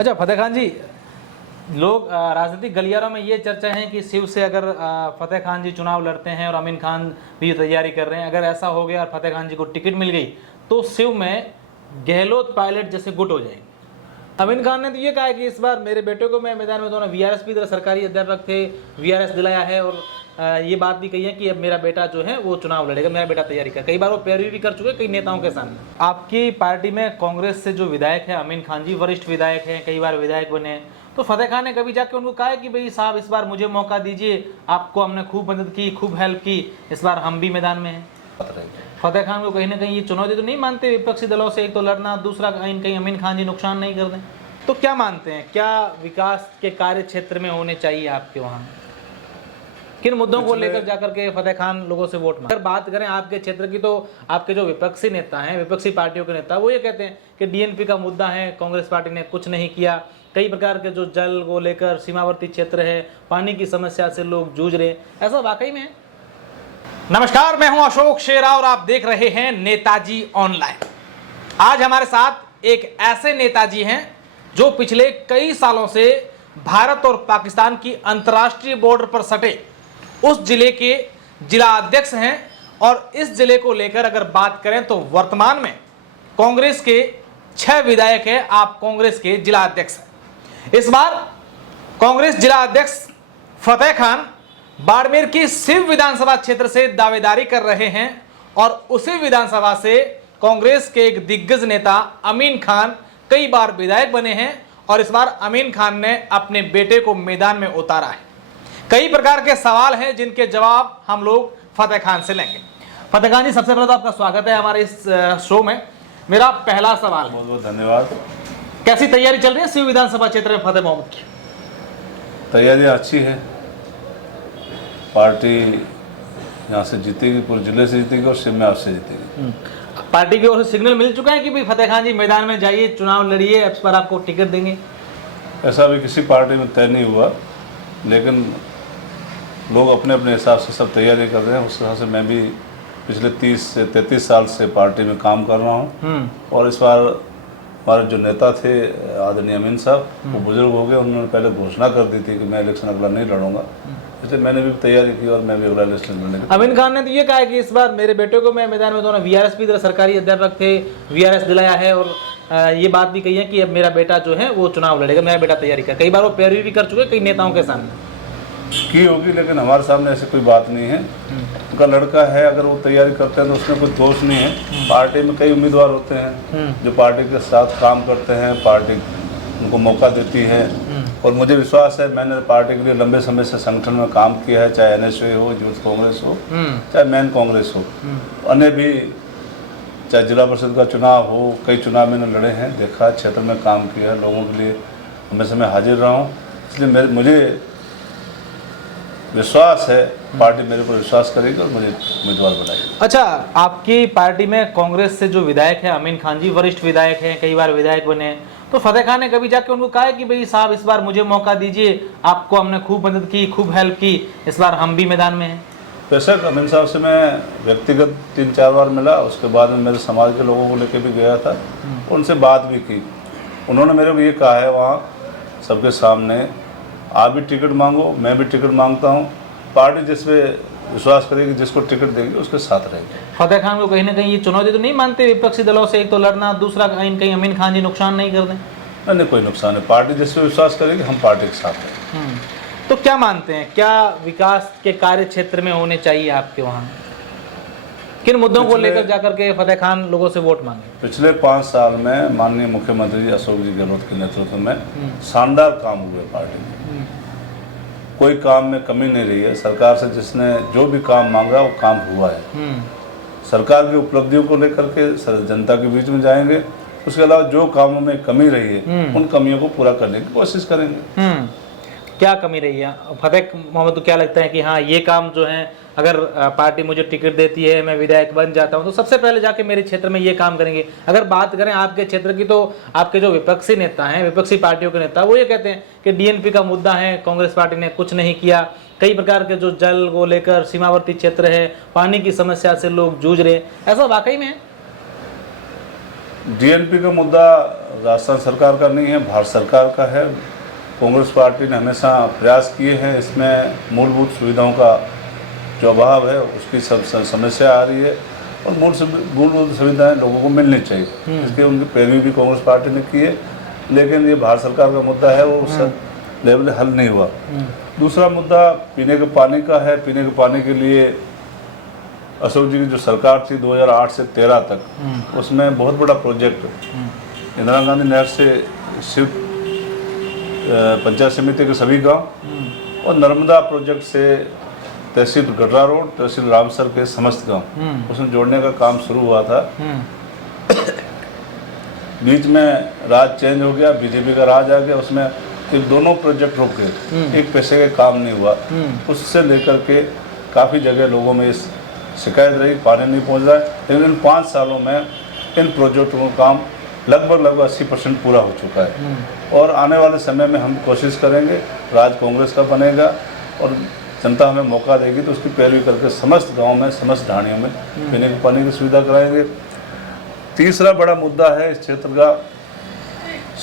अच्छा फतेह खान जी, लोग राजनीतिक गलियारों में ये चर्चा है कि शिव से अगर फतेह खान जी चुनाव लड़ते हैं और अमीन खान भी तैयारी कर रहे हैं, अगर ऐसा हो गया और फतेह खान जी को टिकट मिल गई तो शिव में गहलोत पायलट जैसे गुट हो जाएंगे। अमीन खान ने तो ये कहा है कि इस बार मेरे बेटे को मैं मैदान में, दोनों वीआरएस भी सरकारी अध्यापक थे, वीआरएस दिलाया है और ये बात भी कही है कि अब मेरा बेटा जो है वो चुनाव लड़ेगा, मेरा बेटा तैयारी कर। कई बार वो पैरवी भी कर चुके कई नेताओं के सामने। आपकी पार्टी में कांग्रेस से जो विधायक है अमीन खान जी, वरिष्ठ विधायक हैं, कई बार विधायक बने हैं, तो फतेह खान ने कभी जाके उनको कहा है कि भाई साहब इस बार मुझे मौका दीजिए, आपको हमने खूब मदद की, खूब हेल्प की, इस बार हम भी मैदान में हैं। फतेह खान को कहीं ना कहीं ये चुनौती तो नहीं मानते विपक्षी दलों से, एक तो लड़ना, दूसरा कहीं कहीं अमीन खान जी नुकसान नहीं कर दें, तो क्या मानते हैं क्या विकास के कार्य क्षेत्र में होने चाहिए आपके वहाँ? किन मुद्दों को लेकर जाकर के फतेह खान लोगों से वोट मांगे? अगर बात करें आपके क्षेत्र की तो आपके जो विपक्षी नेता हैं, विपक्षी पार्टियों के नेता, वो ये कहते हैं कि डीएनपी का मुद्दा है, कांग्रेस पार्टी ने कुछ नहीं किया, कई प्रकार के जो जल को लेकर सीमावर्ती क्षेत्र है, पानी की समस्या से लोग जूझ रहे हैं, ऐसा वाकई में है? नमस्कार, मैं हूं अशोक शेरा और आप देख रहे हैं नेताजी ऑनलाइन। आज हमारे साथ एक ऐसे नेताजी हैं जो पिछले कई सालों से भारत और पाकिस्तान की अंतर्राष्ट्रीय बॉर्डर पर सटे उस जिले के जिला अध्यक्ष हैं और इस जिले को लेकर अगर बात करें तो वर्तमान में कांग्रेस के 6 विधायक हैं। आप कांग्रेस के जिला अध्यक्ष हैं। इस बार कांग्रेस जिला अध्यक्ष फतेह खान बाड़मेर की शिव विधानसभा क्षेत्र से दावेदारी कर रहे हैं और उसी विधानसभा से कांग्रेस के एक दिग्गज नेता अमीन खान कई बार विधायक बने हैं और इस बार अमीन खान ने अपने बेटे को मैदान में उतारा है। कई प्रकार के सवाल हैं जिनके जवाब हम लोग फतेह खान से लेंगे। फतेह खान जी, सबसे पहले तो आपका स्वागत है हमारे इस शो में। मेरा पहला सवाल है, बहुत बहुत धन्यवाद। कैसी तैयारी चल रही है शिव विधानसभा क्षेत्र में फतेह मोहम्मद की? तैयारी अच्छी है, पार्टी यहाँ से जीतेगी, पूरे जिले से जीतेगी और शिव में आपसे जीतेगी। पार्टी की ओर से सिग्नल मिल चुका है कि भाई फतेह खान जी मैदान में जाइए, चुनाव लड़िए, इस पर आपको टिकट देंगे? ऐसा अभी किसी पार्टी में तय नहीं हुआ, लेकिन लोग अपने अपने हिसाब से सब तैयारी कर रहे हैं। उस हिसाब से मैं भी पिछले 30 से 33 साल से पार्टी में काम कर रहा हूँ और इस बार हमारे जो नेता थे आदरणीय अमीन साहब, वो बुजुर्ग हो गए, उन्होंने पहले घोषणा कर दी थी कि मैं इलेक्शन अगला नहीं लड़ूंगा, इसलिए मैंने भी तैयारी की और मैं भी अगला इलेक्शन लड़ने की। अमीन खान ने तो ये कहा है कि इस बार मेरे बेटे को मैं मैदान में, दोनों वीआरएस भी सरकारी अध्यापक थे, वीआरएस दिलाया है और ये बात भी कही है कि अब मेरा बेटा जो है वो चुनाव लड़ेगा, मेरा बेटा तैयारी कर। कई बार वो पैरवी भी कर चुके कई नेताओं के सामने की होगी, लेकिन हमारे सामने ऐसी कोई बात नहीं है। उनका लड़का है, अगर वो तैयारी करते हैं तो उसमें कोई दोष नहीं है। पार्टी में कई उम्मीदवार होते हैं जो पार्टी के साथ काम करते हैं, पार्टी उनको मौका देती है और मुझे विश्वास है, मैंने पार्टी के लिए लंबे समय से संगठन में काम किया है, चाहे एनएसयू हो, यूथ कांग्रेस हो, चाहे मैन कांग्रेस हो, अन्य भी, चाहे जिला परिषद का चुनाव हो, कई चुनाव मैंने लड़े हैं, देखा, क्षेत्र में काम किया, लोगों के लिए हमेशा मैं हाजिर रहा हूँ। इसलिए मुझे विश्वास है, पार्टी मेरे पर विश्वास करेगी और मुझे उम्मीदवार बनाएगी। अच्छा, आपकी पार्टी में कांग्रेस से जो विधायक है अमीन खान जी, वरिष्ठ विधायक हैं, कई बार विधायक बने हैं, तो फतेह खान ने कभी जाके उनको कहा है कि भाई साहब इस बार मुझे मौका दीजिए, आपको हमने खूब मदद की, खूब हेल्प की, इस बार हम भी मैदान में हैं? बेशक अमीन साहब से मैं व्यक्तिगत 3-4 बार मिला, उसके बाद में मेरे समाज के लोगों को लेकर भी गया था, उनसे बात भी की। उन्होंने मेरे को ये कहा है वहाँ सबके सामने, आप भी टिकट मांगो, मैं भी टिकट मांगता हूँ, पार्टी जिस पे विश्वास करेगी, जिसको टिकट देगी उसके साथ रहेगी। फतेह खान को कहीं ना कहीं ये चुनौती तो नहीं मानते विपक्षी दलों से, एक तो लड़ना, दूसरा कहीं कहीं अमीन खान जी नुकसान नहीं कर दें? नहीं, कोई नुकसान है, पार्टी जिस पे विश्वास करेगी हम पार्टी के साथ रहेंगे। तो क्या मानते हैं क्या विकास के कार्य क्षेत्र में होने चाहिए आपके वहाँ? किन मुद्दों को लेकर जाकर के फतेह खान लोगों से वोट मांगे? पिछले 5 साल में माननीय मुख्यमंत्री अशोक जी गहलोत के नेतृत्व में शानदार काम हुए पार्टी में, कोई काम में कमी नहीं रही है। सरकार से जिसने जो भी काम मांगा वो काम हुआ है। सरकार की उपलब्धियों को लेकर के जनता के बीच में जाएंगे, उसके अलावा जो कामों में कमी रही है उन कमियों को पूरा करने की कोशिश करेंगे। क्या कमी रही है फतेह मोहम्मद को? क्या लगता है कि हाँ ये काम जो है, अगर पार्टी मुझे टिकट देती है, मैं विधायक बन जाता हूं, तो सबसे पहले जाके मेरे क्षेत्र में ये काम करेंगे? अगर बात करें आपके क्षेत्र की तो आपके जो विपक्षी नेता हैं, विपक्षी पार्टियों के नेता, वो ये कहते हैं कि डीएनपी का मुद्दा है, कांग्रेस पार्टी ने कुछ नहीं किया, कई प्रकार के जो जल को लेकर सीमावर्ती क्षेत्र है, पानी की समस्या से लोग जूझ रहे हैं, ऐसा वाकई में है? डीएनपी का मुद्दा राजस्थान सरकार का नहीं है, भारत सरकार का है। कांग्रेस पार्टी ने हमेशा प्रयास किए हैं, इसमें मूलभूत सुविधाओं का जो अभाव है उसकी समस्या आ रही है और मूलभूत सुविधाएं लोगों को मिलनी चाहिए। इसके उनकी पैरवी भी कांग्रेस पार्टी ने की है, लेकिन ये भारत सरकार का मुद्दा है, वो उस लेवल हल नहीं हुआ। दूसरा मुद्दा पीने के पानी का है। पीने के पानी के लिए अशोक जी की जो सरकार थी 2008 से 13 तक, उसमें बहुत बड़ा प्रोजेक्ट इंदिरा गांधी नहर से शिव पंचायत समिति के सभी गांव और नर्मदा प्रोजेक्ट से तहसील गडरा रोड, तहसील रामसर के समस्त गांव उसमें जोड़ने का काम शुरू हुआ था। बीच में राज चेंज हो गया, बीजेपी का राज आ गया, उसमें ये दोनों प्रोजेक्ट रुक गए, एक पैसे का काम नहीं हुआ। उससे लेकर के काफ़ी जगह लोगों में इस शिकायत रही, पानी नहीं पहुंच रहा है। लेकिन इन 5 सालों में इन प्रोजेक्टों का काम लगभग 80% पूरा हो चुका है और आने वाले समय में हम कोशिश करेंगे, राज कांग्रेस का बनेगा और जनता हमें मौका देगी तो उसकी पैरवी करके समस्त गाँव में, समस्त ढाणियों में पीने के पानी की सुविधा कराएंगे। तीसरा बड़ा मुद्दा है इस क्षेत्र का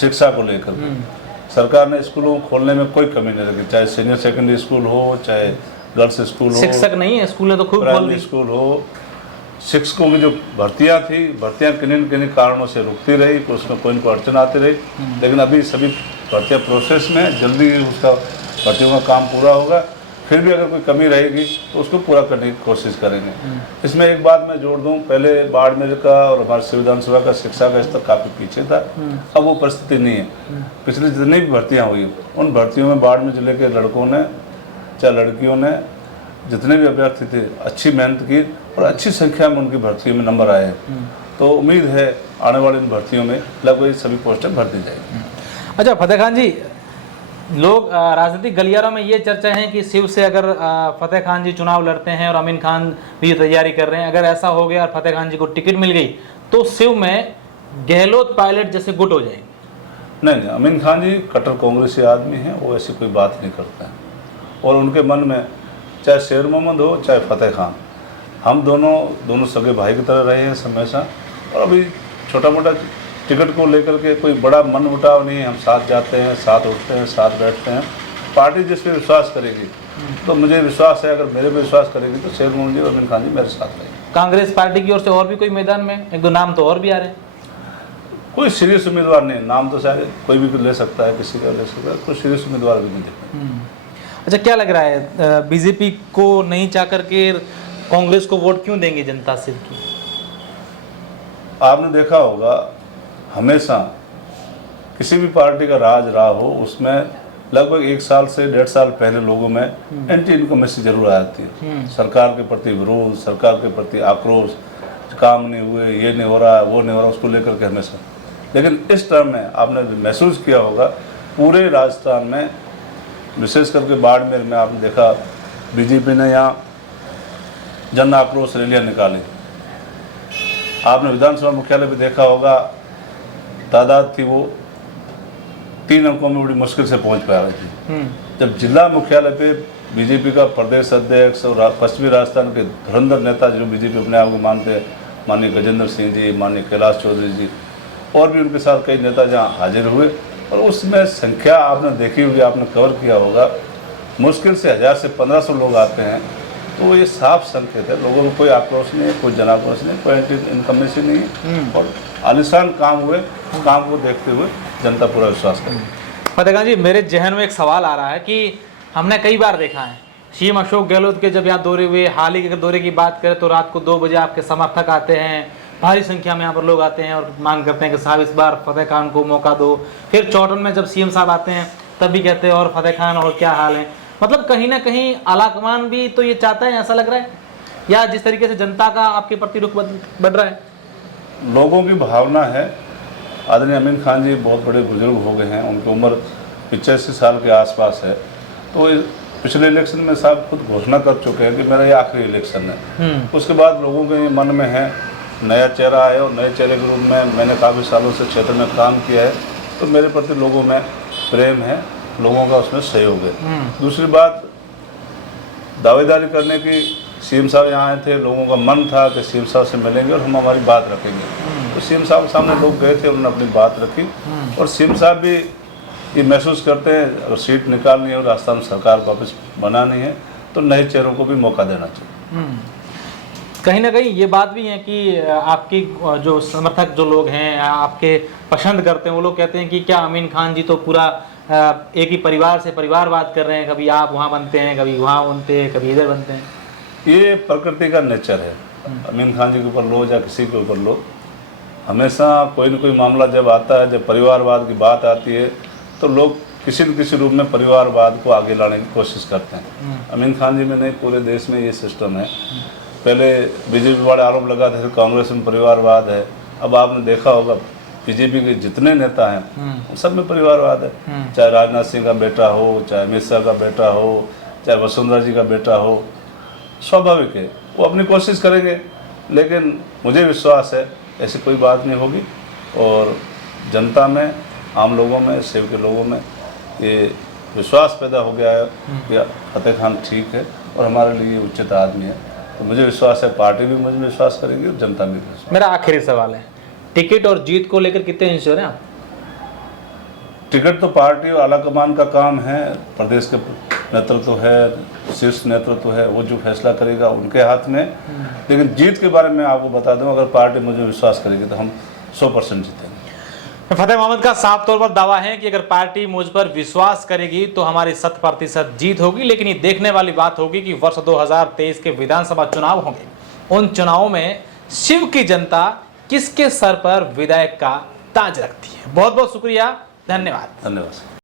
शिक्षा को लेकर। सरकार ने स्कूलों को खोलने में कोई कमी नहीं रखी, चाहे सीनियर सेकेंडरी स्कूल हो, चाहे गर्ल्स स्कूल हो, शिक्षक नहीं है स्कूल तो खूब प्राइमरी स्कूल हो। शिक्षकों की जो भर्तियां थी, भर्तियां किन्हीं कारणों से रुकती रही, तो उसमें कोई न अड़चन आती रही। लेकिन अभी सभी भर्तियां प्रोसेस में, जल्दी उसका भर्तियों का काम पूरा होगा। फिर भी अगर कोई कमी रहेगी तो उसको पूरा करने की कोशिश करेंगे। इसमें एक बात मैं जोड़ दूं, पहले बाड़मेर का और हमारे शिव विधानसभा का शिक्षा का स्तर काफ़ी पीछे था, अब वो परिस्थिति नहीं है। पिछली जितनी भी भर्तियाँ हुई उन भर्तियों में बाड़मेर जिले के लड़कों ने चाहे लड़कियों ने, जितने भी अभ्यर्थी थे, अच्छी मेहनत की और अच्छी संख्या में उनकी भर्तियों में नंबर आए हैं। तो उम्मीद है आने वाली इन भर्तियों में लगभग सभी पोस्टें भर दी जाएगी। अच्छा फतेह खान जी, लोग राजनीतिक गलियारों में ये चर्चा है कि शिव से अगर फतेह खान जी चुनाव लड़ते हैं और अमीन खान भी तैयारी कर रहे हैं, अगर ऐसा हो गया और फतेह खान जी को टिकट मिल गई तो शिव में गहलोत पायलट जैसे गुट हो जाएंगे। नहीं, अमीन खान जी कट्टर कांग्रेसी आदमी हैं, वो ऐसी कोई बात नहीं करते हैं और उनके मन में चाहे शेर मोहम्मद हो चाहे फतेह खान, हम दोनों सगे भाई की तरह रहे हैं हमेशा। और अभी छोटा मोटा टिकट को लेकर के कोई बड़ा मन मुटाव नहीं है, हम साथ जाते हैं, साथ उठते हैं, साथ बैठते हैं। पार्टी जिस पे विश्वास करेगी तो मुझे विश्वास है, अगर मेरे पे विश्वास करेगी तो शेर मोहम्मद जी और अमीन खान जी मेरे साथ रहेंगे। कांग्रेस पार्टी की ओर से और भी कोई मैदान में एक दो नाम तो और भी आ रहे हैं? कोई सीरियस उम्मीदवार नहीं, नाम तो शायद कोई भी ले सकता है, किसी का ले सकता है, कोई सीरियस उम्मीदवार भी नहीं देखा। अच्छा, क्या लग रहा है बीजेपी को नहीं चाह करके कांग्रेस को वोट क्यों देंगे जनता सिर्फ की? आपने देखा होगा हमेशा किसी भी पार्टी का राज रहा हो, उसमें लगभग 1 साल से 1.5 साल पहले लोगों में एंटी इनकमेंसी जरूर आ जाती है। सरकार के प्रति विरोध, सरकार के प्रति आक्रोश, काम नहीं हुए, ये नहीं हो रहा, वो नहीं हो रहा, उसको लेकर के हमेशा। लेकिन इस टर्म में आपने महसूस किया होगा पूरे राजस्थान में, विशेष करके बाड़मेर में आपने देखा बीजेपी ने यहाँ जन आक्रोश रैलियाँ निकाली। आपने विधानसभा मुख्यालय पे देखा होगा, तादाद थी वो 3 अंकों में बड़ी मुश्किल से पहुंच पा रही थी। जब जिला मुख्यालय पे बीजेपी का प्रदेश अध्यक्ष और पश्चिमी राजस्थान के धुरंधर नेता जो बीजेपी अपने आप को मानते हैं, माननीय गजेंद्र सिंह जी, माननीय कैलाश चौधरी जी और भी उनके साथ कई नेता जहाँ हाजिर हुए, और उसमें संख्या आपने देखी होगी, आपने कवर किया होगा, मुश्किल से 1000 से 1500 लोग आते हैं। तो ये साफ संकेत है, लोगों में कोई आक्रोश नहीं है, कोई जन आक्रोश नहीं, कोई एंटी इनकमेंसी नहीं है और आलिशान काम हुए, उस काम को देखते हुए जनता पूरा विश्वास करे। फतेह खान जी, मेरे जहन में एक सवाल आ रहा है कि हमने कई बार देखा है सीएम अशोक गहलोत के जब यहाँ दौरे हुए, हाल ही के दौरे की बात करें तो रात को 2 बजे आपके समर्थक आते हैं, भारी संख्या में यहाँ पर लोग आते हैं और मांग करते हैं कि साहब इस बार फतेह खान को मौका दो। फिर चौटन में जब सीएम साहब आते हैं तब भी कहते हैं और फतेह खान और क्या हाल है। मतलब कहीं ना कहीं आलाकमान भी तो ये चाहता है, ऐसा लग रहा है, या जिस तरीके से जनता का आपके प्रति रुख बढ़ रहा है? लोगों की भावना है। आदरणीय अमीन खान जी बहुत बड़े बुजुर्ग हो गए हैं, उनकी उम्र 85 साल के आसपास है। तो पिछले इलेक्शन में साहब खुद घोषणा कर चुके हैं कि मेरा ये आखिरी इलेक्शन है। उसके बाद लोगों के ये मन में है, नया चेहरा है और नए चेहरे के रूप में मैंने काफ़ी सालों से क्षेत्र में काम किया है, तो मेरे प्रति लोगों में प्रेम है, लोगों का उसमें सहयोग है। दूसरी बात, दावेदारी करने की सीएम साहब यहाँ आए थे, लोगों का मन था कि सीएम साहब से मिलेंगे और हम हमारी बात रखेंगे। तो सीएम साहब सामने लोग गए थे, उन्होंने अपनी बात रखी और सीएम साहब भी ये महसूस करते हैं अगर सीट निकालनी है और राजस्थान सरकार को वापस बनानी है तो नए चेहरों को भी मौका देना चाहिए। कहीं ना कहीं ये बात भी है कि आपकी जो समर्थक जो लोग हैं आपके पसंद करते हैं, वो लोग कहते हैं कि क्या अमीन खान जी तो पूरा एक ही परिवार से परिवारवाद कर रहे हैं, कभी आप वहाँ बनते हैं, कभी वहाँ बनते हैं, कभी इधर बनते हैं। ये प्रकृति का नेचर है। अमीन खान जी के ऊपर लो या किसी के ऊपर लो, हमेशा कोई न कोई मामला जब आता है, जब परिवारवाद की बात आती है तो लोग किसी न किसी रूप में परिवारवाद को आगे लाने की कोशिश करते हैं। अमीन खान जी में नहीं, पूरे देश में ये सिस्टम है। पहले बीजेपी वाले आरोप लगाते थे कांग्रेस में परिवारवाद है, अब आपने देखा होगा बीजेपी के जितने नेता हैं सब में परिवारवाद है। चाहे राजनाथ सिंह का बेटा हो, चाहे अमित शाह का बेटा हो, चाहे वसुंधरा जी का बेटा हो, स्वाभाविक है वो अपनी कोशिश करेंगे। लेकिन मुझे विश्वास है ऐसी कोई बात नहीं होगी और जनता में, आम लोगों में, सेव के लोगों में ये विश्वास पैदा हो गया है कि फतेह खान ठीक है और हमारे लिए उचित आदमी है। तो मुझे विश्वास है पार्टी भी मुझ में विश्वास करेगी और जनता भी विश्वास। मेरा आखिरी सवाल है, टिकट और जीत को लेकर कितने इंश्योर हैं आप? टिकट तो पार्टी और आलाकमान का काम है, प्रदेश के नेतृत्व है, शीर्ष नेतृत्व है, वो जो फैसला करेगा उनके हाथ में। लेकिन जीत के बारे में आपको बता दूं, अगर पार्टी मुझे विश्वास करेगी तो हम 100% जीतेंगे। फतेह मोहम्मद का साफ तौर पर दावा है कि अगर पार्टी मुझ पर विश्वास करेगी तो हमारी 100% जीत होगी। लेकिन ये देखने वाली बात होगी कि वर्ष 2023 के विधानसभा चुनाव होंगे, उन चुनावों में शिव की जनता किसके सर पर विधायक का ताज रखती है। बहुत बहुत शुक्रिया, धन्यवाद। धन्यवाद।